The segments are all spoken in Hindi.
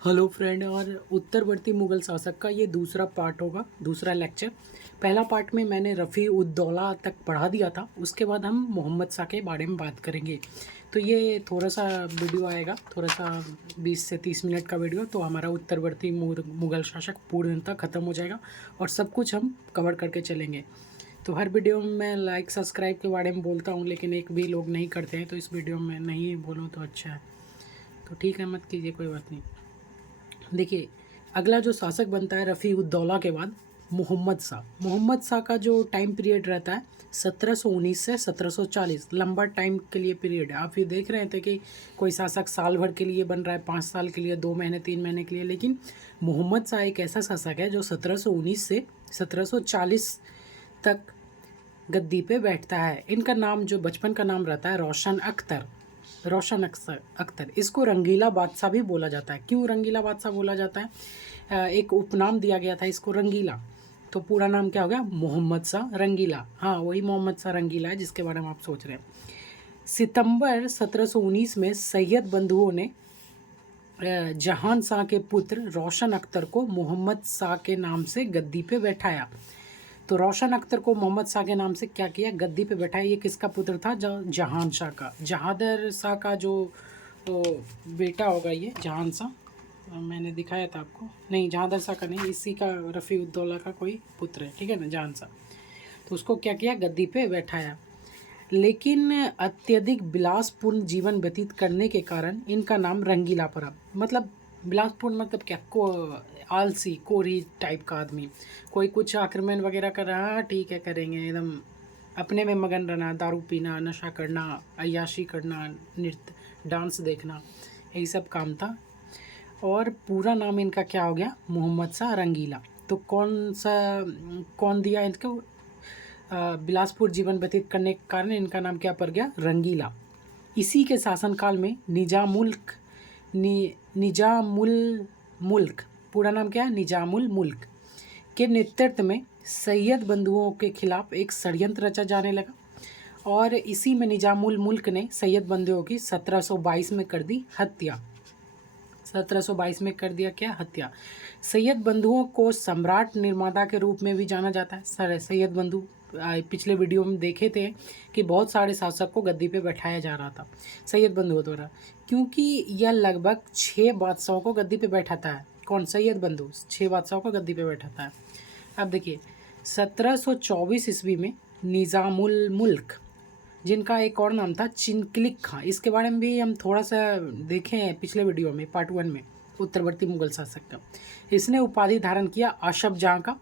Hello friend. और उत्तरवर्ती मुग़ल शासक का ये दूसरा पार्ट होगा, दूसरा लेक्चर। पहला पार्ट में मैंने रफ़ी उद दौला तक पढ़ा दिया था, उसके बाद हम मोहम्मद शाह के बारे में बात करेंगे। तो ये थोड़ा सा वीडियो आएगा, थोड़ा सा 20 से 30 मिनट का वीडियो। तो हमारा उत्तरवर्ती मुग़ल शासक पूर्णतः ख़त्म हो जाएगा और सब कुछ हम कवर करके चलेंगे। तो हर वीडियो में मैं लाइक सब्सक्राइब के बारे में बोलता हूँ, लेकिन एक भी लोग नहीं करते हैं, तो इस वीडियो में नहीं बोलूँ तो अच्छा है। तो ठीक है, मत कीजिए, कोई बात नहीं। देखिए, अगला जो शासक बनता है रफ़ी उद दौला के बाद, मोहम्मद शाह। मोहम्मद शाह का जो टाइम पीरियड रहता है 1719 से 1740, लंबा टाइम के लिए पीरियड है। आप ये देख रहे थे कि कोई शासक साल भर के लिए बन रहा है, 5 साल के लिए, 2 महीने 3 महीने के लिए, लेकिन मोहम्मद शाह एक ऐसा शासक है जो 1719 से 1740 तक गद्दी पे बैठता है। इनका नाम जो बचपन का नाम रहता है रोशन अख्तर। रोशन अख्तर, इसको रंगीला बादशाह भी बोला जाता है। क्यों रंगीला बादशाह बोला जाता है? एक उपनाम दिया गया था इसको, रंगीला। तो पूरा नाम क्या हो गया? मोहम्मद शाह रंगीला। हाँ, वही मोहम्मद शाह रंगीला है जिसके बारे में आप सोच रहे हैं। सितंबर 1719 में सैयद बंधुओं ने जहान शाह के पुत्र रोशन अख्तर को मोहम्मद शाह के नाम से गद्दी पे बैठाया। तो रोशन अख्तर को मोहम्मद शाह के नाम से क्या किया? गद्दी पे बैठाया। ये किसका पुत्र था? जहान शाह का, जहादर शाह का जो तो बेटा होगा ये जहान शाह। मैंने दिखाया था आपको, नहीं जहादर शाह का नहीं, इसी का रफ़ी उद दौला का कोई पुत्र है, ठीक है ना, जहान शाह। तो उसको क्या किया? गद्दी पे बैठाया। लेकिन अत्यधिक विलासपूर्ण जीवन व्यतीत करने के कारण इनका नाम रंगीला पड़ा। मतलब बिलासपुर मतलब क्या? आलसी, कोरी टाइप का आदमी। कोई कुछ आक्रमण वगैरह कर रहा है, ठीक है करेंगे, एकदम अपने में मगन रहना, दारू पीना, नशा करना, अय्याशी करना, नृत्य डांस देखना, यही सब काम था। और पूरा नाम इनका क्या हो गया? मोहम्मद शाह रंगीला। तो कौन दिया इनको बिलासपुर जीवन व्यतीत करने के कारण इनका नाम क्या पड़ गया? रंगीला। इसी के शासनकाल में निजामुल मुल्क, पूरा नाम क्या है? निजामुल मुल्क के नेतृत्व में सैयद बंधुओं के खिलाफ एक षड्यंत्र रचा जाने लगा। और इसी में निजामुल मुल्क ने सैयद बंधुओं की 1722 में कर दी हत्या। 1722 में कर दिया क्या? हत्या। सैयद बंधुओं को सम्राट निर्माता के रूप में भी जाना जाता है। सर सैयद बंधु पिछले वीडियो में देखे थे कि बहुत सारे शासक को गद्दी पे बैठाया जा रहा था सैयद बंधुओं द्वारा, क्योंकि यह लगभग 6 बादशाहों को गद्दी पे बैठाता है। कौन? सैयद बंधु 6 बादशाहों को गद्दी पे बैठाता है। अब देखिए, 1724 ईस्वी में निज़ामुल मुल्क, जिनका एक और नाम था चिनक्लिक खां, इसके बारे में भी हम थोड़ा सा देखे हैं पिछले वीडियो में, पार्ट 1 में, उत्तरवर्ती मुगल शासक का। इसने उपाधि धारण किया अशफ जहाँ का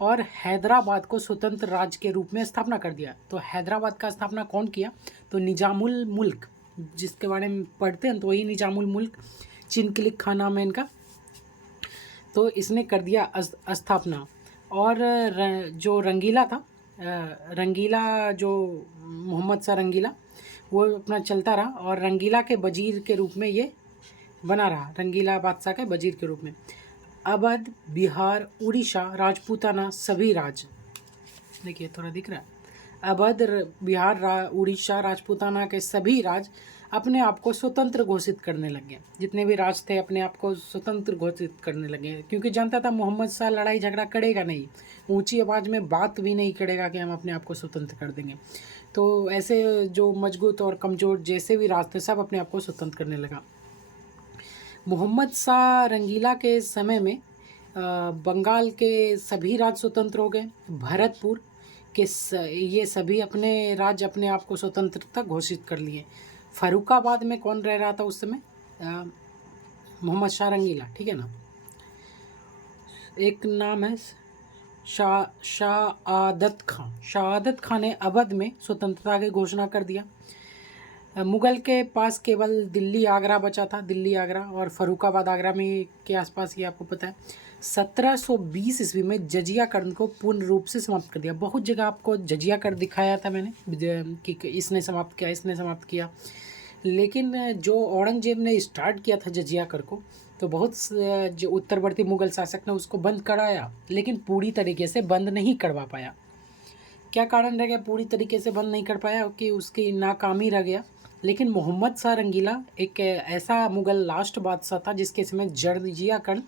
और हैदराबाद को स्वतंत्र राज्य के रूप में स्थापना कर दिया। तो हैदराबाद का स्थापना कौन किया? तो निजामुल मुल्क, जिसके बारे में पढ़ते हैं तो वही निजामुल मुल्क, चिनक्लिक खां नाम है इनका। तो इसने कर दिया स्थापना। और जो रंगीला था, रंगीला जो मोहम्मद शाह रंगीला, वो अपना चलता रहा और रंगीला के वजीर के रूप में ये बना रहा, रंगीला बादशाह के वजीर के रूप में। अवध, बिहार, उड़ीसा, राजपूताना सभी राज्य, देखिए थोड़ा दिख रहा है, अवध, बिहार, उड़ीसा, राजपूताना के सभी राज्य अपने आप को स्वतंत्र घोषित करने लगे। जितने भी राज थे अपने आप को स्वतंत्र घोषित करने लगे, क्योंकि जानता था मोहम्मद शाह लड़ाई झगड़ा करेगा नहीं, ऊंची आवाज़ में बात भी नहीं करेगा कि हम अपने आप को स्वतंत्र कर देंगे। तो ऐसे जो मजबूत और कमज़ोर जैसे भी राज थे सब अपने आप को स्वतंत्र करने लगा। मोहम्मद शाह रंगीला के समय में बंगाल के सभी राज्य स्वतंत्र हो गए। भरतपुर के ये सभी अपने राज्य अपने आप को स्वतंत्रता घोषित कर लिए। फर्रुखाबाद में कौन रह रहा था उस समय? मोहम्मद शाह रंगीला, ठीक है ना। एक नाम है शहादत खां। शहादत खां ने अवध में स्वतंत्रता की घोषणा कर दिया। मुगल के पास केवल दिल्ली आगरा बचा था, दिल्ली आगरा और फर्रुखाबाद आगरा में के आसपास, ये आपको पता है। 1720 ईस्वी में जजिया कर को पूर्ण रूप से समाप्त कर दिया। बहुत जगह आपको जजिया कर दिखाया था मैंने कि इसने समाप्त किया, इसने समाप्त किया, लेकिन जो औरंगजेब ने स्टार्ट किया था जजिया कर को, तो बहुत जो उत्तरवर्ती मुगल शासक ने उसको बंद कराया, लेकिन पूरी तरीके से बंद नहीं करवा पाया। क्या कारण रह गया पूरी तरीके से बंद नहीं कर पाया? कि उसकी नाकामी रह गया। लेकिन मोहम्मद शाह रंगीला एक ऐसा मुग़ल लास्ट बादशाह था जिसके समय जजिया कर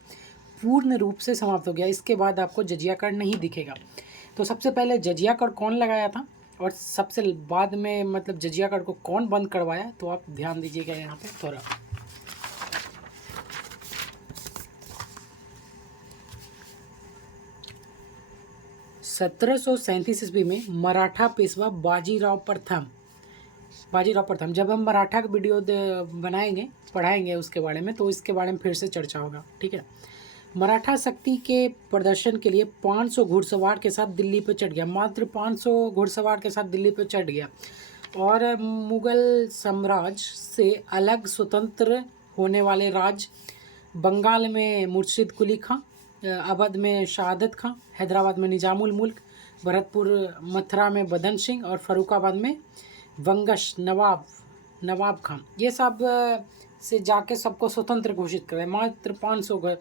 पूर्ण रूप से समाप्त हो गया। इसके बाद आपको जजिया कर नहीं दिखेगा। तो सबसे पहले जजिया कर कौन लगाया था और सबसे बाद में मतलब जजिया कर को कौन बंद करवाया, तो आप ध्यान दीजिएगा यहाँ पे थोड़ा। 1737 ईस्वी में मराठा पेशवा बाजीराव प्रथम, जब हम मराठा का वीडियो बनाएंगे पढ़ाएंगे उसके बारे में, तो इसके बारे में फिर से चर्चा होगा, ठीक है। मराठा शक्ति के प्रदर्शन के लिए 500 घुड़सवार के साथ दिल्ली पर चढ़ गया, मात्र 500 घुड़सवार के साथ दिल्ली पर चढ़ गया और मुग़ल साम्राज्य से अलग स्वतंत्र होने वाले राज्य बंगाल में मुर्शिद कुली खां, अवध में शहादत खां, हैदराबाद में निजामुल मुल्क, भरतपुर मथुरा में बदन सिंह और फरुखाबाद में वंगश नवाब खान, ये सब से जाके सबको स्वतंत्र घोषित करे मात्र 500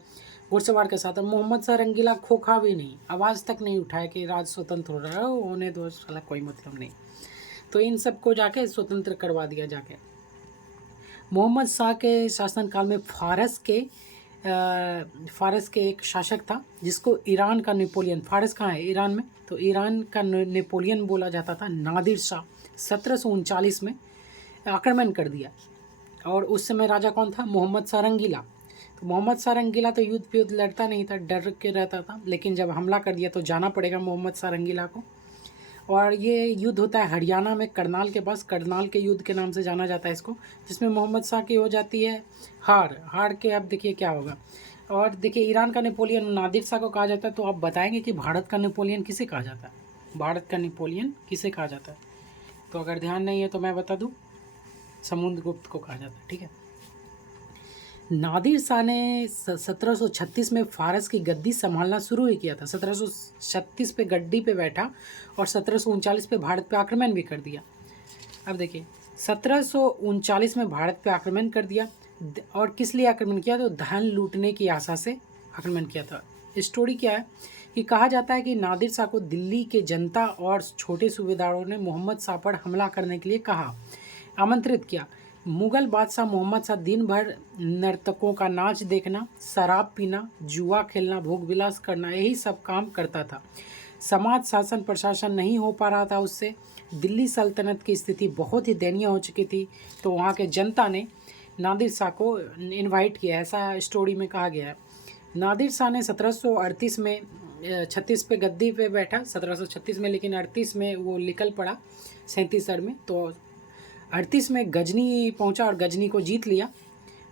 घुड़सवार के साथ। और मोहम्मद शाह रंगीला खोखा भी नहीं, आवाज़ तक नहीं उठाया कि राज्य स्वतंत्र हो रहा है, होने दो, साला कोई मतलब नहीं। तो इन सब को जाके स्वतंत्र करवा दिया जाके। मोहम्मद शाह के शासनकाल में फारस के एक शासक था जिसको ईरान का नेपोलियन, फारस कहाँ है ईरान में, तो ईरान का नेपोलियन बोला जाता था। नादिर शाह 1739 में आक्रमण कर दिया और उस समय राजा कौन था, मोहम्मद शाह रंगीला। तो मोहम्मद शाह रंगीला तो युद्ध लड़ता नहीं था, डर के रहता था, लेकिन जब हमला कर दिया तो जाना पड़ेगा मोहम्मद शाह रंगीला को। और ये युद्ध होता है हरियाणा में करनाल के पास, करनाल के युद्ध के नाम से जाना जाता है इसको, जिसमें मोहम्मद शाह की हो जाती है हार के। अब देखिए क्या होगा। और देखिए ईरान का नेपोलियन नादिर शाह को कहा जाता है, तो आप बताएंगे कि भारत का नेपोलियन किसे कहा जाता है, भारत का नेपोलियन किसे कहा जाता है, तो अगर ध्यान नहीं है तो मैं बता दूं, समुद्रगुप्त को कहा जाता है, ठीक है। नादिर शाह ने 1736 में फारस की गद्दी संभालना शुरू ही किया था। 1736 पे गद्दी पे बैठा और 1739 पे भारत पे आक्रमण भी कर दिया। अब देखिए 1739 में भारत पे आक्रमण कर दिया और किस लिए आक्रमण किया, तो धन लूटने की आशा से आक्रमण किया था। स्टोरी क्या है कि कहा जाता है कि नादिर शाह को दिल्ली के जनता और छोटे सूबेदारों ने मोहम्मद शाह पर हमला करने के लिए आमंत्रित किया। मुग़ल बादशाह मोहम्मद शाह दिन भर नर्तकों का नाच देखना, शराब पीना, जुआ खेलना, भोग विलास करना, यही सब काम करता था। समाज शासन प्रशासन नहीं हो पा रहा था उससे। दिल्ली सल्तनत की स्थिति बहुत ही दयनीय हो चुकी थी। तो वहाँ के जनता ने नादिर शाह को इनवाइट किया, ऐसा स्टोरी में कहा गया है। नादिर शाह ने 1738 में 36 पे गद्दी पे बैठा 1736 में, लेकिन 38 में वो निकल पड़ा 37 में, तो 38 में गजनी पहुंचा और गजनी को जीत लिया।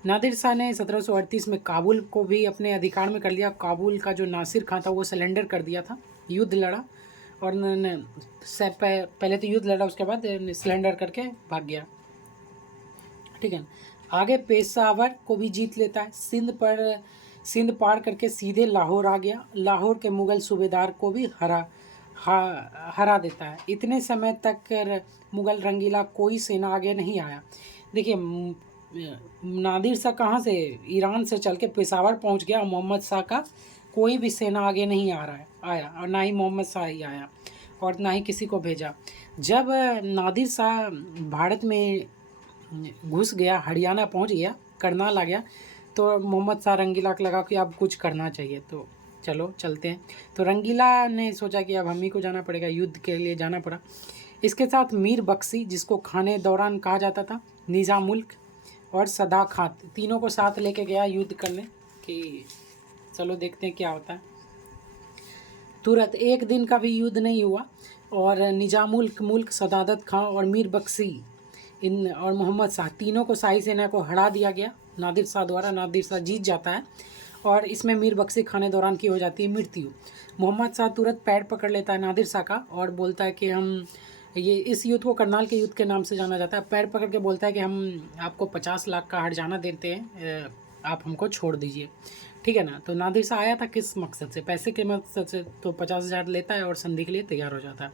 नादिर शाह ने 1738 में काबुल को भी अपने अधिकार में कर लिया। काबुल का जो नासिर खां था वो सरेंडर कर दिया था, युद्ध लड़ा और पहले तो युद्ध लड़ा, उसके बाद सरेंडर करके भाग गया, ठीक है। आगे पेशावर को भी जीत लेता है, सिंध पार करके सीधे लाहौर आ गया। लाहौर के मुग़ल सूबेदार को भी हरा देता है। इतने समय तक मुग़ल रंगीला कोई सेना आगे नहीं आया। देखिए नादिर शाह कहाँ से, ईरान से चल के पेशावर पहुँच गया। मोहम्मद शाह का कोई भी सेना आगे नहीं आया और ना ही मोहम्मद शाह ही आया और ना ही किसी को भेजा। जब नादिर शाह भारत में घुस गया, हरियाणा पहुँच गया, करनाल आ गया, तो मोहम्मद शाह रंगीला को लगा कि अब कुछ करना चाहिए, तो चलो चलते हैं। तो रंगीला ने सोचा कि अब हम ही को जाना पड़ेगा, युद्ध के लिए जाना पड़ा। इसके साथ मीर बख्शी, जिसको खाने दौरान कहा जाता था, निज़ाम मुल्क और सदा खां, तीनों को साथ लेके गया युद्ध करने कि चलो देखते हैं क्या होता है। तुरंत एक दिन का भी युद्ध नहीं हुआ और निज़ाम मुल्क सदादत खां और मीर बख्शी इन और मोहम्मद शाह, तीनों को शाही सेना को हरा दिया गया नादिर शाह द्वारा। नादिर शाह जीत जाता है और इसमें मीर बख्शी खाने दौरान की हो जाती है मृत्यु। मोहम्मद शाह तुरंत पैर पकड़ लेता है नादिर शाह का और बोलता है कि हम ये इस युद्ध को करनाल के युद्ध के नाम से जाना जाता है। पैर पकड़ के बोलता है कि हम आपको 50 लाख का हर्जाना देते हैं, आप हमको छोड़ दीजिए, ठीक है ना। तो नादिर शाह आया था किस मकसद से, पैसे के मकसद से, तो 50,000 लेता है और संधि के लिए तैयार हो जाता है।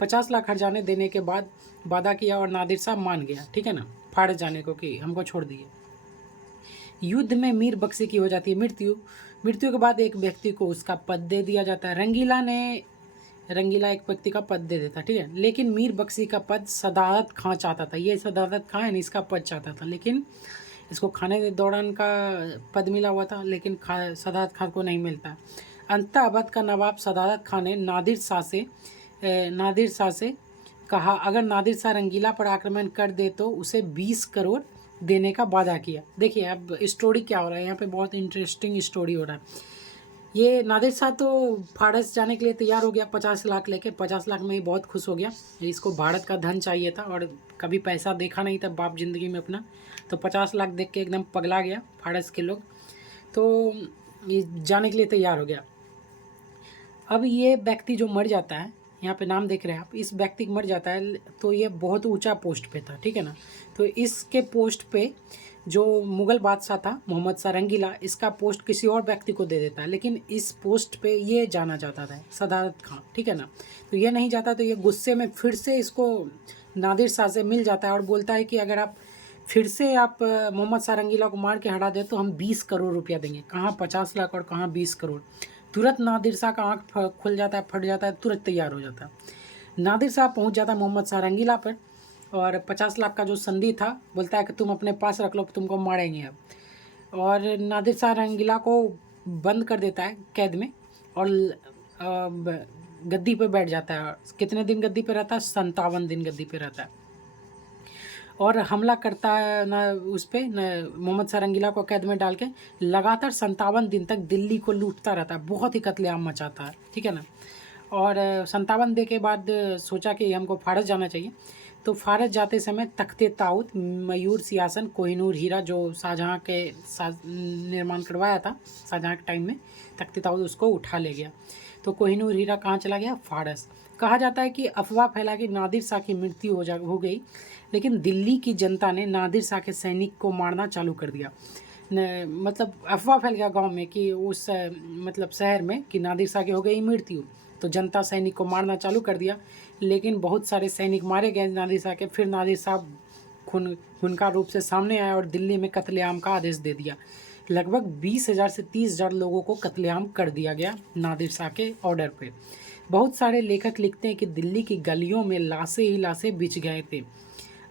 50 लाख हर्जाने देने के बाद वादा किया और नादिर शाह मान गया, ठीक है ना, फारस जाने को कि हमको छोड़ दिए। युद्ध में मीर बख्शी की हो जाती है मृत्यु के बाद एक व्यक्ति को उसका पद दे दिया जाता है। रंगीला ने रंगीला एक व्यक्ति का पद दे देता, ठीक है। लेकिन मीर बख्शी का पद सदारत खां चाहता था, ये सदारत खां है ना, इसका पद चाहता था, लेकिन इसको खाने के दौरान का पद मिला हुआ था, लेकिन सदारत खां को नहीं मिलता। अंततः अवध का नवाब सदारत खां ने नादिर शाह से कहा अगर नादिर शाह रंगीला पर आक्रमण कर दे तो उसे 20 करोड़ देने का वादा किया। देखिए अब स्टोरी क्या हो रहा है यहाँ पे, बहुत इंटरेस्टिंग स्टोरी हो रहा है। ये नादिर शाह तो फारस जाने के लिए तैयार हो गया 50 लाख लेके, 50 लाख में ही बहुत खुश हो गया। इसको भारत का धन चाहिए था और कभी पैसा देखा नहीं था बाप ज़िंदगी में अपना, तो 50 लाख देख के एकदम पगला गया फारस के लोग, तो ये जाने के लिए तैयार हो गया। अब ये व्यक्ति जो मर जाता है, यहाँ पे नाम देख रहे हैं आप, इस व्यक्ति मर जाता है तो ये बहुत ऊंचा पोस्ट पे था, ठीक है ना। तो इसके पोस्ट पे जो मुग़ल बादशाह था मोहम्मद शाह रंगीला, इसका पोस्ट किसी और व्यक्ति को दे देता है, लेकिन इस पोस्ट पे ये जाना चाहता था सदारत खां, ठीक है ना। तो ये नहीं जाता, तो ये गुस्से में फिर से इसको नादिर शाह से मिल जाता है और बोलता है कि अगर आप फिर से आप मोहम्मद शाह रंगीला को मार के हटा दे तो हम 20 करोड़ रुपया देंगे। कहाँ 50 लाख और कहाँ 20 करोड़। तुरंत नादिर शाह का आँख खुल जाता है, फट जाता है, तुरंत तैयार हो जाता है। नादिर शाह पहुँच जाता है मोहम्मद शाह रंगीला पर और 50 लाख का जो संधि था बोलता है कि तुम अपने पास रख लो, तुमको मारेंगे अब। और नादिर शाह रंगीला को बंद कर देता है कैद में और गद्दी पे बैठ जाता है। कितने दिन गद्दी पे रहता है? 57 दिन गद्दी पे रहता है और हमला करता है ना उस पर, न मोहम्मद शाह रंगीला को कैद में डाल के लगातार 57 दिन तक दिल्ली को लूटता रहता है, बहुत ही कत्लेआम मचाता है, ठीक है ना। और 57 दिन के बाद सोचा कि हमको फारस जाना चाहिए, तो फारस जाते समय तख्ते ताऊत, मयूर सिंहासन, कोहिनूर हीरा जो शाहजहाँ के निर्माण करवाया था शाहजहाँ के टाइम में, तख्ते ताऊत उसको उठा ले गया। तो कोहिनूर हीरा कहाँ चला गया? फारस। कहा जाता है कि अफवाह फैला कि नादिर शाह की मृत्यु हो गई, लेकिन दिल्ली की जनता ने नादिर शाह के सैनिक को मारना चालू कर दिया। मतलब अफवाह फैल गया गांव में कि उस मतलब शहर में कि नादिर शाह की हो गई मृत्यु, तो जनता सैनिक को मारना चालू कर दिया। लेकिन बहुत सारे सैनिक मारे गए नादिर शाह के। फिर नादिर शाह खुनका रूप से सामने आया और दिल्ली में कत्लेआम का आदेश दे दिया। लगभग 20,000 से 30,000 लोगों को कत्लेआम कर दिया गया नादिर शाह के ऑर्डर पे। बहुत सारे लेखक लिखते हैं कि दिल्ली की गलियों में लाशें ही लाशें बिछ गए थे।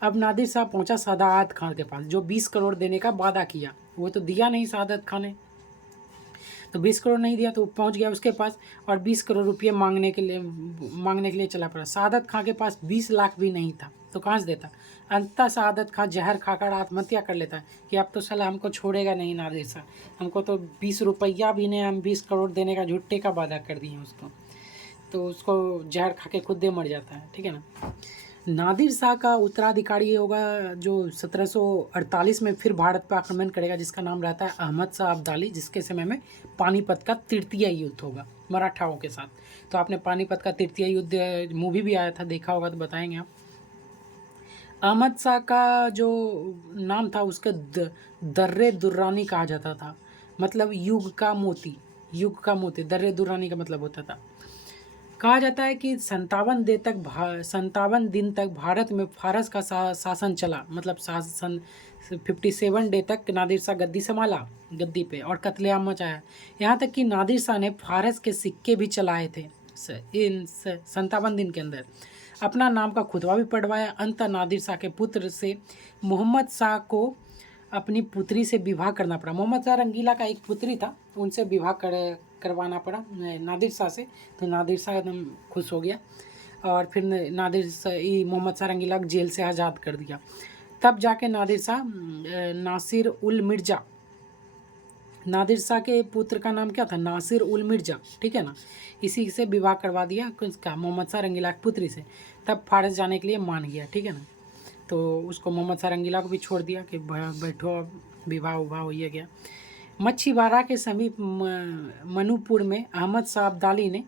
अब नादिर शाह पहुंचा सदारत खां के पास, जो 20 करोड़ देने का वादा किया, वो तो दिया नहीं सदारत खां ने, तो 20 करोड़ नहीं दिया, तो वो पहुंच गया उसके पास और 20 करोड़ रुपये मांगने के लिए चला पड़ा। सदारत खां के पास 20 लाख भी नहीं था, तो कहाँ से देता। अंततः सदारत खां जहर खाकर आत्महत्या कर लेता है कि अब तो साला हमको छोड़ेगा नहीं नादिर शाह, हमको तो 20 रुपया भी नहीं, हम 20 करोड़ देने का झुट्टे का वादा कर दिए उसको, तो उसको जहर खा के खुद दे मर जाता है, ठीक है ना। नादिर शाह का उत्तराधिकारी होगा जो 1748 में फिर भारत पर आक्रमण करेगा, जिसका नाम रहता है अहमद शाह अब्दाली, जिसके समय में पानीपत का तृतीय युद्ध होगा मराठाओं के साथ। तो आपने पानीपत का तृतीय युद्ध मूवी भी आया था, देखा होगा तो बताएंगे आप। अहमद शाह का जो नाम था उसका दर्रे दुर्रानी कहा जाता था, मतलब युग का मोती, युग का मोती दर्रे दुर्रानी का मतलब होता था। कहा जाता है कि 57 दिन तक भारत में फारस का शासन चला, मतलब शासन 57 डे तक नादिर शाह गद्दी पे और कत्लेआम मचाया। यहाँ तक कि नादिर शाह ने फारस के सिक्के भी चलाए थे इन 57 दिन के अंदर। अपना नाम का खुतबा भी पढ़वाया। अंत नादिर शाह के पुत्र से मोहम्मद शाह को अपनी पुत्री से विवाह करना पड़ा। मोहम्मद शाह रंगीला का एक पुत्री था, उनसे विवाह करवाना पड़ा नादिर शाह से। तो नादिर शाह एकदम खुश हो गया और फिर मोहम्मद शाह रंगीला को जेल से आज़ाद कर दिया। तब जाके नादिर शाह के पुत्र का नाम क्या था? नासिर उल मिर्ज़ा, ठीक है ना। इसी से विवाह करवा दिया किसका? मोहम्मद शाह रंगीला की पुत्री से। तब फारस जाने के लिए मान गया, ठीक है ना। तो उसको मोहम्मद शाह रंगीला को भी छोड़ दिया कि बैठो, विवाह उवाह हो गया। मच्छीवाड़ा के समीप मनुपुर में अहमद शाह अब्दाली ने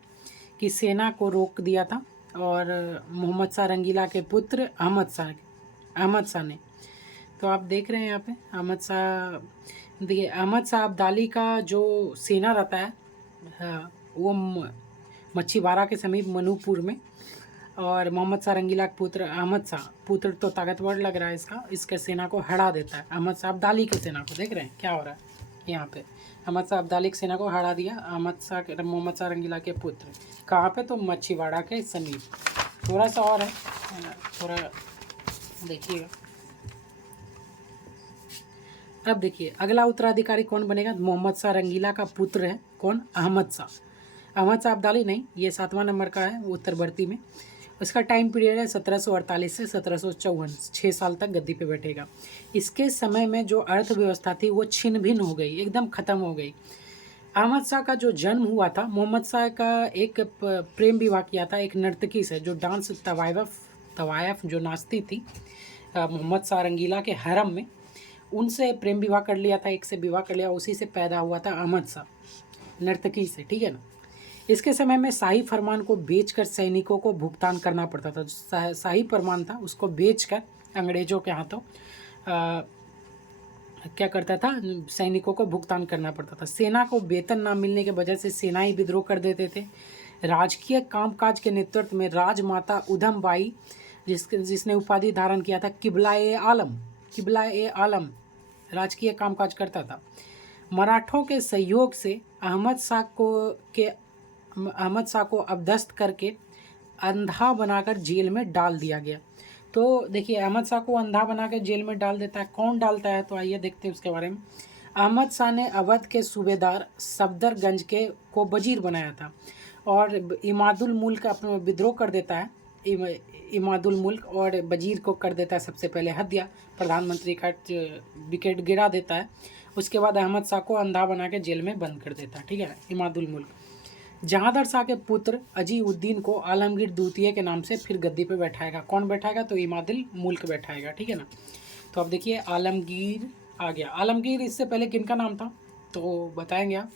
की सेना को रोक दिया था और मोहम्मद शाह रंगीला के पुत्र अहमद शाह ने, तो आप देख रहे हैं यहाँ पे अहमद शाह, देखिए अहमद शाह अब्दाली का जो सेना रहता है वो मच्छीवाड़ा के समीप मनुपुर में, और मोहम्मद शाह रंगीला के पुत्र अहमद शाह, पुत्र तो ताकतवर लग रहा है इसके सेना को हरा देता है। अहमद शाह अब्दाली की सेना को देख रहे हैं क्या हो रहा है यहाँ पे अहमद शाह अब्दाली की सेना को हरा दिया, मोहम्मद शाह रंगीला के पुत्र। कहाँ पे? तो मच्छीवाड़ा के समीप। थोड़ा सा और है, थोड़ा देखिएगा। अब देखिए अगला उत्तराधिकारी कौन बनेगा? मोहम्मद शाह रंगीला का पुत्र है कौन? अहमद शाह अब्दाली नहीं, ये 7वां नंबर का है उत्तरवर्ती में। उसका टाइम पीरियड है 1748 से 1754, 6 साल तक गद्दी पे बैठेगा। इसके समय में जो अर्थव्यवस्था थी वो छिन्न भिन्न हो गई, एकदम ख़त्म हो गई। अहमद शाह का जो जन्म हुआ था, मोहम्मद शाह का एक प्रेम विवाह किया था एक नर्तकी से, जो डांस तवायफ जो नाचती थी मोहम्मद शाह रंगीला के हरम में, उनसे प्रेम विवाह कर लिया था, एक से विवाह कर लिया, उसी से पैदा हुआ था अहमद शाह, नर्तकी से, ठीक है ना। इसके समय में शाही फरमान को बेचकर सैनिकों को भुगतान करना पड़ता था। शाही फरमान था उसको बेचकर अंग्रेजों के हाथों क्या करता था, सैनिकों को भुगतान करना पड़ता था। सेना को वेतन ना मिलने की वजह से सेनाई विद्रोह कर देते थे। राजकीय कामकाज के नेतृत्व में राजमाता उधम बाई, जिसने उपाधि धारण किया था किबला-ए-आलम, राजकीय कामकाज करता था। मराठों के सहयोग से अहमद शाह को अबदस्त करके अंधा बनाकर जेल में डाल दिया गया। तो देखिए अहमद शाह को अंधा बनाकर जेल में डाल देता है, कौन डालता है? तो आइए देखते हैं उसके बारे में। अहमद शाह ने अवध के सूबेदार सफदरगंज को वजीर बनाया था और इमादुल मुल्क अपना विद्रोह कर देता है। इमादुल मुल्क और वजीर को कर देता है सबसे पहले हत्या, प्रधानमंत्री का विकेट गिरा देता है। उसके बाद अहमद शाह को अंधा बना के जेल में बंद कर देता है, ठीक है, इमादुल मुल्क। जहांगीर शाह के पुत्र अजीउद्दीन को आलमगीर द्वितीय के नाम से फिर गद्दी पे बैठाएगा। कौन बैठाएगा? तो इमादुल मुल्क बैठाएगा, ठीक है ना। तो अब देखिए आलमगीर आ गया। आलमगीर इससे पहले किनका नाम था? तो बताएंगे आप,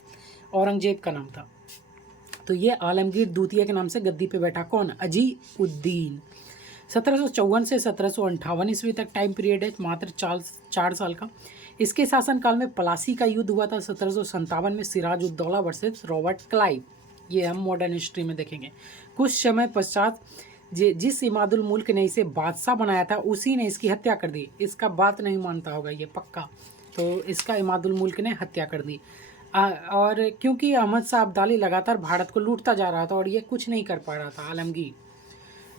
औरंगजेब का नाम था। तो ये आलमगीर द्वितीय के नाम से गद्दी पे बैठा कौन? अजीउद्दीन। 1754 से 1758 ईस्वी तक टाइम पीरियड है, मात्र 4 साल का। इसके शासनकाल में प्लासी का युद्ध हुआ था 1757 में, सिराजुद्दौला वर्सेस रॉबर्ट क्लाइव। ये हम मॉडर्न हिस्ट्री में देखेंगे। कुछ समय पश्चात जिस इमादुल मुल्क ने इसे बादशाह बनाया था उसी ने इसकी हत्या कर दी। इसका बात नहीं मानता होगा ये पक्का, तो इसका इमादुल मुल्क ने हत्या कर दी। और क्योंकि अहमद शाह अब्दाली लगातार भारत को लूटता जा रहा था और ये कुछ नहीं कर पा रहा था आलमगीर,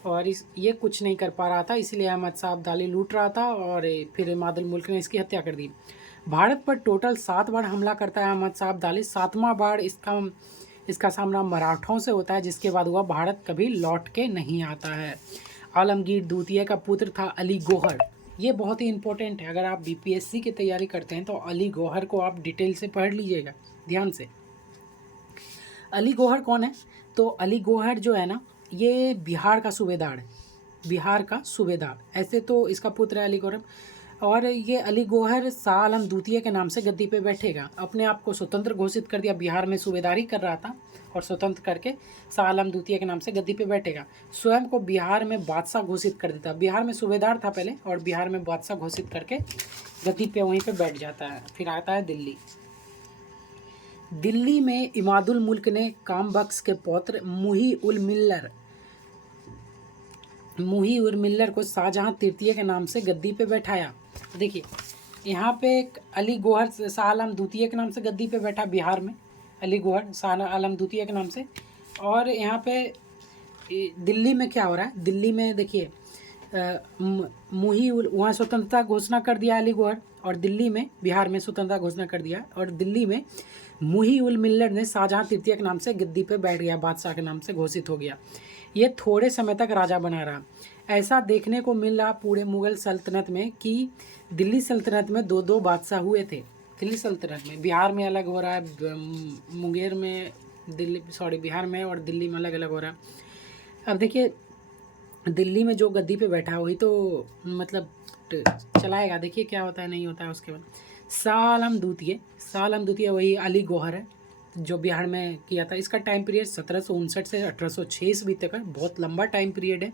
और ये कुछ नहीं कर पा रहा था, इसलिए अहमद शाह अब्दाली लूट रहा था और फिर इमादुल मुल्क ने इसकी हत्या कर दी। भारत पर टोटल 7 बार हमला करता है अहमद शाह अब्दाली। 7वां बार इसका सामना मराठों से होता है, जिसके बाद वह भारत कभी लौट के नहीं आता है। आलमगीर द्वितीय का पुत्र था अली गौहर। ये बहुत ही इंपॉर्टेंट है, अगर आप बीपीएससी की तैयारी करते हैं तो अली गौहर को आप डिटेल से पढ़ लीजिएगा ध्यान से। अली गौहर कौन है? तो अली गौहर जो है ना, ये बिहार का सूबेदार है, बिहार का सूबेदार। ऐसे तो इसका पुत्र है अली गौहर, और ये अली गौहर शाह आलम द्वितीय के नाम से गद्दी पे बैठेगा। अपने आप को स्वतंत्र घोषित कर दिया, बिहार में सूबेदारी कर रहा था और स्वतंत्र करके शाह आलम द्वितीय के नाम से गद्दी पे बैठेगा। स्वयं को बिहार में बादशाह घोषित कर देता। बिहार में सूबेदार था पहले और बिहार में बादशाह घोषित करके गद्दी पे वहीं पे बैठ जाता है। फिर आता है दिल्ली में इमादुल मुल्क ने कामबख्श के पौत्र मुही उल मिल्लर को शाहजहां तृतीय के नाम से गद्दी पे बैठाया। देखिए यहाँ पे एक अली गौहर शाह आलम द्वितीय के नाम से गद्दी पे बैठा बिहार में, अली गौहर शाह आलम द्वितीय के नाम से। और यहाँ पे दिल्ली में क्या हो रहा है? दिल्ली में देखिए वहाँ स्वतंत्रता घोषणा कर दिया अली गौहर, और दिल्ली में, बिहार में स्वतंत्रता घोषणा कर दिया, और दिल्ली में मुही उल मिल्लर ने शाहजहां तृतीय के नाम से गद्दी पे बैठ गया, बादशाह के नाम से घोषित हो गया। ये थोड़े समय तक राजा बना रहा। ऐसा देखने को मिल रहा पूरे मुग़ल सल्तनत में कि दिल्ली सल्तनत में 2 बादशाह हुए थे। दिल्ली सल्तनत में बिहार में अलग हो रहा है, मुंगेर में बिहार में और दिल्ली में अलग अलग हो रहा है। अब देखिए दिल्ली में जो गद्दी पे बैठा वही तो मतलब चलाएगा, देखिए क्या होता है नहीं होता है। उसके बाद शाह आलम द्वितीय वही अली गौहर है जो बिहार में किया था। इसका टाइम पीरियड 1759 से 1806 ईस्वी तक है, बहुत लंबा टाइम पीरियड है।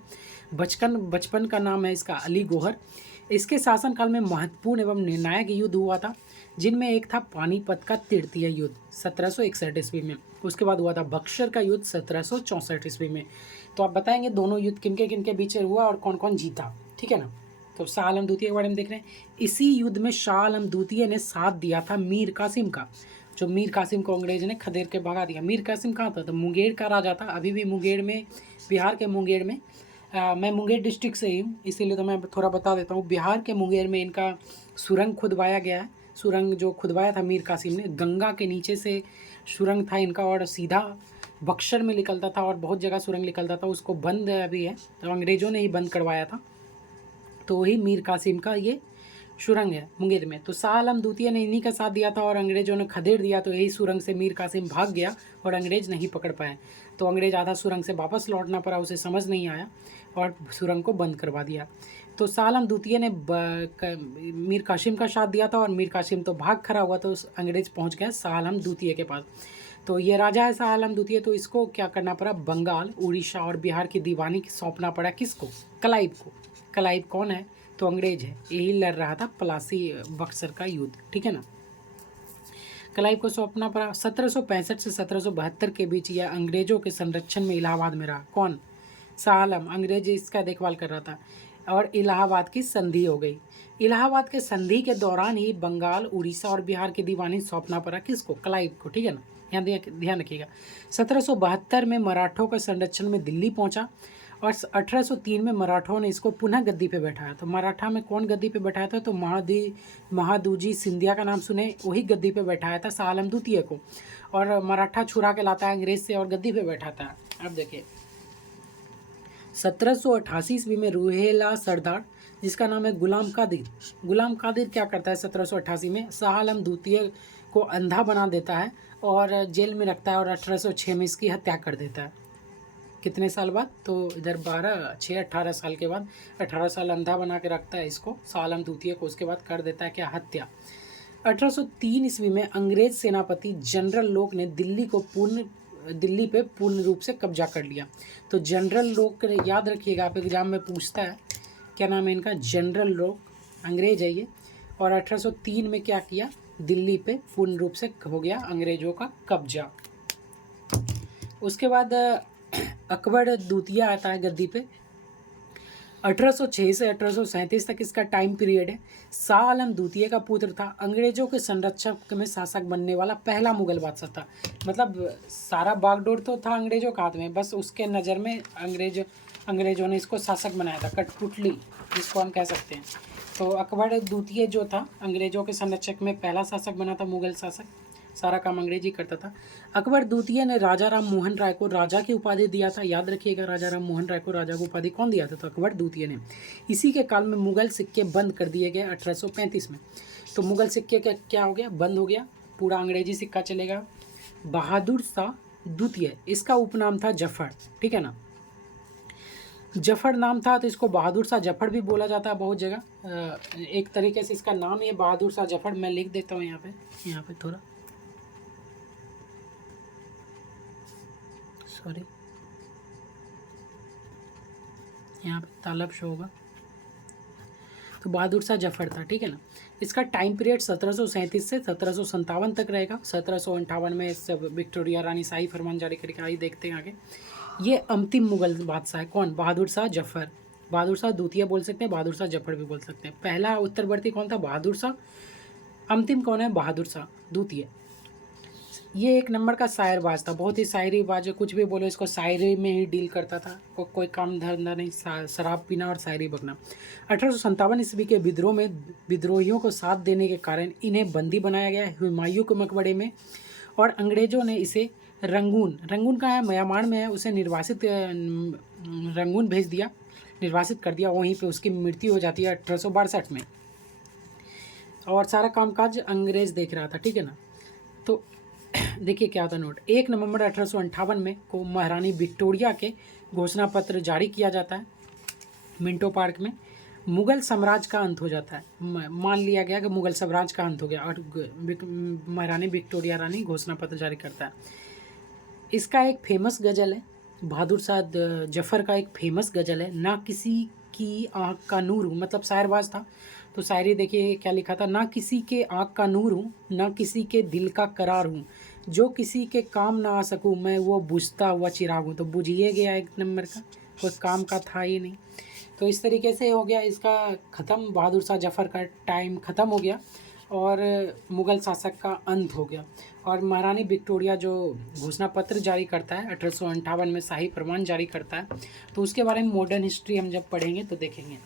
बचपन का नाम है इसका अली गौहर। इसके शासनकाल में महत्वपूर्ण एवं निर्णायक युद्ध हुआ था, जिनमें एक था पानीपत का तृतीय युद्ध 1761 ईस्वी में। उसके बाद हुआ था बक्सर का युद्ध 1764 ईस्वी में। तो आप बताएंगे दोनों युद्ध किनके बीच हुआ और कौन कौन जीता, ठीक है ना। तो शाह आलम द्वितीय के बारे में देख रहे हैं। इसी युद्ध में शाह आलम द्वितीय ने साथ दिया था मीर कासिम का। जो मीर कासिम को अंग्रेज ने खदेड़ के भगा दिया। मीर कासिम कहाँ था? तो मुंगेर का राजा था। अभी भी मुंगेर में, बिहार के मुंगेर में, मैं मुंगेर डिस्ट्रिक्ट से ही हूँ, इसीलिए तो मैं थोड़ा बता देता हूँ। बिहार के मुंगेर में इनका सुरंग खुदवाया गया है। सुरंग जो खुदवाया था मीर कासिम ने, गंगा के नीचे से सुरंग था इनका और सीधा बक्सर में निकलता था और बहुत जगह सुरंग निकलता था। उसको बंद अभी है, तो अंग्रेज़ों ने ही बंद करवाया था। तो वही मीर कासिम का ये सुरंग है मुंगेर में। तो शाह आलम द्वितीय ने इन्हीं का साथ दिया था और अंग्रेज़ों ने खदेड़ दिया। तो यही सुरंग से मीर कासिम भाग गया और अंग्रेज़ नहीं पकड़ पाए। तो अंग्रेज़ आधा सुरंग से वापस लौटना पड़ा, उसे समझ नहीं आया और सुरंग को बंद करवा दिया। तो शाह आलम द्वितीय ने मीर कासिम का साथ दिया था और मीर कासिम तो भाग खड़ा हुआ, तो अंग्रेज़ पहुँच गए शाह आलम द्वितीय के पास। तो ये राजा है शाह आलम द्वितीय। तो इसको क्या करना पड़ा? बंगाल, उड़ीसा और बिहार की दीवानी सौंपना पड़ा। किसको? क्लाइव को। क्लाइव कौन है? तो अंग्रेज है। यही लड़ रहा था प्लासी बक्सर का युद्ध, ठीक है ना। क्लाइव को सौंपना पड़ा। 1765 से 1772 के बीच यह अंग्रेजों के संरक्षण में इलाहाबाद में रहा। कौन? शाह आलम। अंग्रेज इसका देखभाल कर रहा था और इलाहाबाद की संधि हो गई। इलाहाबाद के संधि के दौरान ही बंगाल, उड़ीसा और बिहार की दीवानी सौंपना पड़ा। किसको? क्लाइव को, ठीक है ना। यहाँ ध्यान रखिएगा। 1772 में मराठों का संरक्षण में दिल्ली पहुंचा और 1803 में मराठों ने इसको पुनः गद्दी पे बैठाया। तो मराठा में कौन गद्दी पे बैठाया था? तो महादूजी सिंधिया का नाम सुने, वही गद्दी पे बैठाया था शाह आलम द्वितीय को। और मराठा छुरा के लाता है अंग्रेज से और गद्दी पे बैठाता है। अब देखिए 1788 ईस्वी में रूहेला सरदार, जिसका नाम है गुलाम कादिर। गुलाम कादिर क्या करता है? 1788 में शाह आलम द्वितीय को अंधा बना देता है और जेल में रखता है और 1806 में इसकी हत्या कर देता है। कितने साल बाद? तो इधर 18 साल के बाद 18 साल अंधा बना के रखता है इसको शाह आलम द्वितीय को। उसके बाद कर देता है क्या? हत्या। 1803 ईस्वी में अंग्रेज सेनापति जनरल लोक ने दिल्ली पे पूर्ण रूप से कब्जा कर लिया। तो जनरल लोक याद रखिएगा, आप एग्जाम में पूछता है, क्या नाम है इनका? जनरल लोक, अंग्रेज है ये। और 1803 में क्या किया? दिल्ली पे पूर्ण रूप से हो गया अंग्रेजों का कब्जा। उसके बाद अकबर द्वितीय आता है गद्दी पे। 1806 से 1837 तक इसका टाइम पीरियड है। शाह आलम द्वितीय का पुत्र था। अंग्रेजों के संरक्षक में शासक बनने वाला पहला मुगल बादशाह था। मतलब सारा बागडोर तो था अंग्रेजों के हाथ में, बस उसके नज़र में अंग्रेजों ने इसको शासक बनाया था, कठपुतली जिसको हम कह सकते हैं। तो अकबर द्वितीय जो था अंग्रेजों के संरक्षक में पहला शासक बना था, मुगल शासक। सारा काम अंग्रेजी करता था। अकबर द्वितीय ने राजा राम मोहन राय को राजा की उपाधि दिया था। याद रखिएगा, राजा राम मोहन राय को राजा की उपाधि कौन दिया था? तो अकबर द्वितीय ने। इसी के काल में मुगल सिक्के बंद कर दिए गए 1835 में। तो मुगल सिक्के का क्या हो गया? बंद हो गया, पूरा अंग्रेजी सिक्का चलेगा। बहादुर शाह द्वितीय, इसका उपनाम था जफर, ठीक है ना। जफर नाम था तो इसको बहादुर शाह जफर भी बोला जाता है बहुत जगह। एक तरीके से इसका नाम ये बहादुर शाह जफर, मैं लिख देता हूँ यहाँ पे थोड़ा, सॉरी, यहाँ पे तालब शो होगा। तो बहादुर शाह जफर था, ठीक है ना। इसका टाइम पीरियड 1737 से 1757 तक रहेगा। 1758 में सब विक्टोरिया रानी शाही फरमान जारी करके आई, देखते हैं आगे। ये अंतिम मुगल बादशाह है। कौन? बहादुर शाह जफर। बहादुर शाह द्वितीय बोल सकते हैं, बहादुर शाह जफर भी बोल सकते हैं। पहला उत्तरवर्ती कौन था? बहादुर शाह। अंतिम कौन है? बहादुर शाह द्वितीय। ये एक नंबर का शायरबाज था, बहुत ही शायरी बाज, कुछ भी बोलो इसको शायरी में ही डील करता था। कोई काम धंधा नहीं, शराब पीना और शायरी बकना। 1857 ईस्वी के विद्रोह में विद्रोहियों को साथ देने के कारण इन्हें बंदी बनाया गया हुमायूं के मकबरे में और अंग्रेज़ों ने इसे रंगून का है, म्यांमार में है, उसे रंगून भेज दिया, निर्वासित कर दिया। वहीं पे उसकी मृत्यु हो जाती है 1862 में। और सारा कामकाज अंग्रेज़ देख रहा था, ठीक है ना। तो देखिए क्या होता नोट। 1 नवंबर 1858 में को महारानी विक्टोरिया के घोषणा पत्र जारी किया जाता है मिंटो पार्क में। मुगल साम्राज्य का अंत हो जाता है, मान लिया गया कि मुगल साम्राज्य का अंत हो गया और महारानी विक्टोरिया रानी घोषणा पत्र जारी करता है। इसका एक फेमस गज़ल है, बहादुर शाह जफर का एक फेमस गज़ल है, ना किसी की आँख का नूर हूँ। मतलब शायरबाज था, तो शायरी देखिए क्या लिखा था। ना किसी के आँख का नूर हूँ, ना किसी के दिल का करार हूँ, जो किसी के काम ना आ सकूँ मैं वो बुझता हुआ चिराग हूँ। तो बुझिए गया एक नंबर का, कोई काम का था ही नहीं। तो इस तरीके से हो गया इसका ख़त्म, बहादुर शाह जफ़र का टाइम ख़त्म हो गया और मुग़ल शासक का अंत हो गया। और महारानी विक्टोरिया जो घोषणा पत्र जारी करता है 1858 में शाही फरमान जारी करता है, तो उसके बारे में मॉडर्न हिस्ट्री हम जब पढ़ेंगे तो देखेंगे।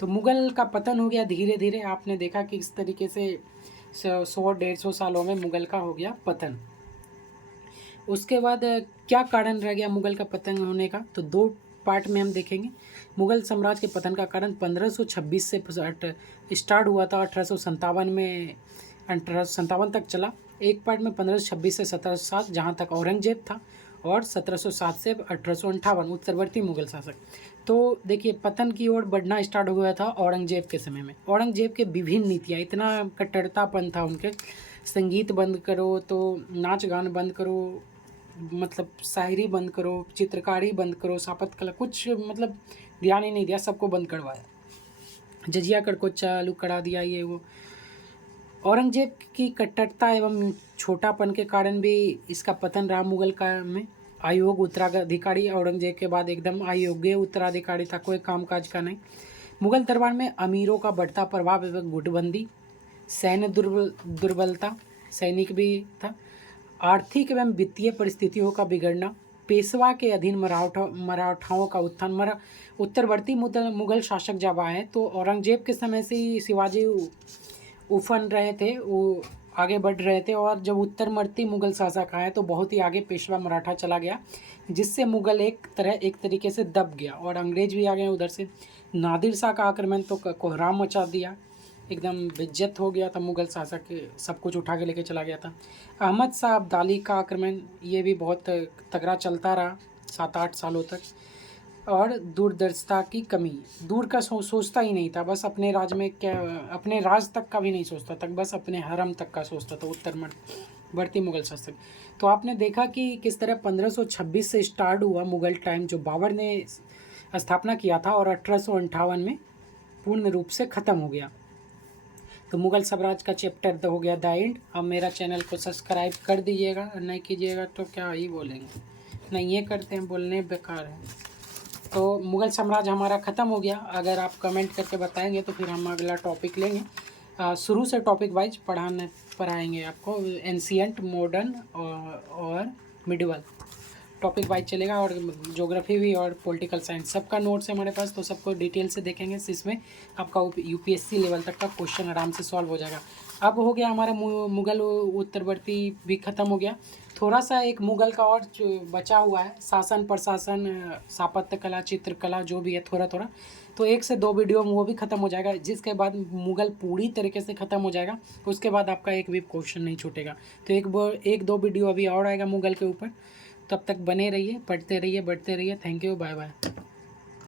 तो मुग़ल का पतन हो गया धीरे धीरे, आपने देखा कि इस तरीके से 100-150 सालों में मुग़ल का हो गया पतन। उसके बाद क्या कारण रह गया मुग़ल का पतन होने का, तो दो पार्ट में हम देखेंगे। मुग़ल साम्राज्य के पतन का कारण 1526 से स्टार्ट हुआ था, 1857 में 1857 तक चला। एक पार्ट में 1526 से 1707 जहाँ तक औरंगजेब था, और 1707 से 1858 उत्तरवर्ती मुग़ल शासक। तो देखिए पतन की ओर बढ़ना स्टार्ट हो गया था औरंगजेब के समय में। औरंगजेब के विभिन्न नीतियाँ, इतना कट्टरतापन था उनके, संगीत बंद करो तो नाच गान बंद करो, मतलब शायरी बंद करो, चित्रकारी बंद करो, स्थापत्य कला, कुछ मतलब ध्यान ही नहीं दिया, सबको बंद करवाया। जजिया कर को चालू करा दिया, ये वो। औरंगजेब की कट्टरता एवं छोटापन के कारण भी इसका पतन रहा मुग़ल का में। अयोग्य उत्तराधिकारी, औरंगजेब के बाद एकदम अयोग्य उत्तराधिकारी था, कोई कामकाज का नहीं। मुग़ल दरबार में अमीरों का बढ़ता प्रभाव एवं गुटबंदी, सैन्य दुर्बलता, सैनिक भी था, आर्थिक एवं वित्तीय परिस्थितियों का बिगड़ना, पेशवा के अधीन मराठाओं का उत्थान। उत्तरवर्ती मुग़ल शासक जब आए तो औरंगजेब के समय से ही शिवाजी उफन रहे थे, वो आगे बढ़ रहे थे, और जब उत्तरवर्ती मुग़ल शासक आए तो बहुत ही आगे पेशवा मराठा चला गया, जिससे मुग़ल एक तरीके से दब गया, और अंग्रेज भी आ गए उधर से। नादिर शाह का आक्रमण तो कोहराम मचा दिया, एकदम बेइज्जत हो गया था मुग़ल शासक, सब कुछ उठा के लेके चला गया था। अहमद शाह अब्दाली का आक्रमण, ये भी बहुत तगड़ा चलता रहा 7-8 सालों तक। और दूरदर्शिता की कमी, दूर का सोचता ही नहीं था, बस अपने राज में क्या, अपने राज तक का भी नहीं सोचता था, बस अपने हरम तक का सोचता था उत्तरवर्ती मुग़ल शासक। तो आपने देखा कि किस तरह 1526 से स्टार्ट हुआ मुग़ल टाइम, जो बाबर ने स्थापना किया था, और 1858 में पूर्ण रूप से ख़त्म हो गया। तो मुग़ल साम्राज्य का चैप्टर हो गया द एंड। अब मेरा चैनल को सब्सक्राइब कर दीजिएगा, नहीं कीजिएगा तो क्या ही बोलेंगे, नहीं ये करते हैं, बोलने बेकार है। तो मुग़ल साम्राज्य हमारा ख़त्म हो गया। अगर आप कमेंट करके बताएंगे तो फिर हम अगला टॉपिक लेंगे। शुरू से टॉपिक वाइज पढ़ाएंगे आपको, एंशिएंट, मॉडर्न और मिडिवल, टॉपिक वाइज चलेगा। और ज्योग्राफी भी और पॉलिटिकल साइंस, सबका नोट्स है हमारे पास, तो सबको डिटेल से देखेंगे। इसमें आपका यूपीएससी लेवल तक का क्वेश्चन आराम से सॉल्व हो जाएगा। अब हो गया हमारा मुग़ल उत्तरवर्ती भी ख़त्म हो गया। थोड़ा सा एक मुग़ल का और बचा हुआ है, शासन प्रशासन, स्थापत्य कला, चित्रकला, जो भी है थोड़ा थोड़ा, तो 1 से 2 वीडियो में वो भी ख़त्म हो जाएगा, जिसके बाद मुग़ल पूरी तरीके से ख़त्म हो जाएगा। उसके बाद आपका एक भी क्वेश्चन नहीं छूटेगा। तो 1-2 वीडियो अभी और आएगा मुग़ल के ऊपर। तब तक बने रहिए, पढ़ते रहिए, बढ़ते रहिए। Thank you, bye bye.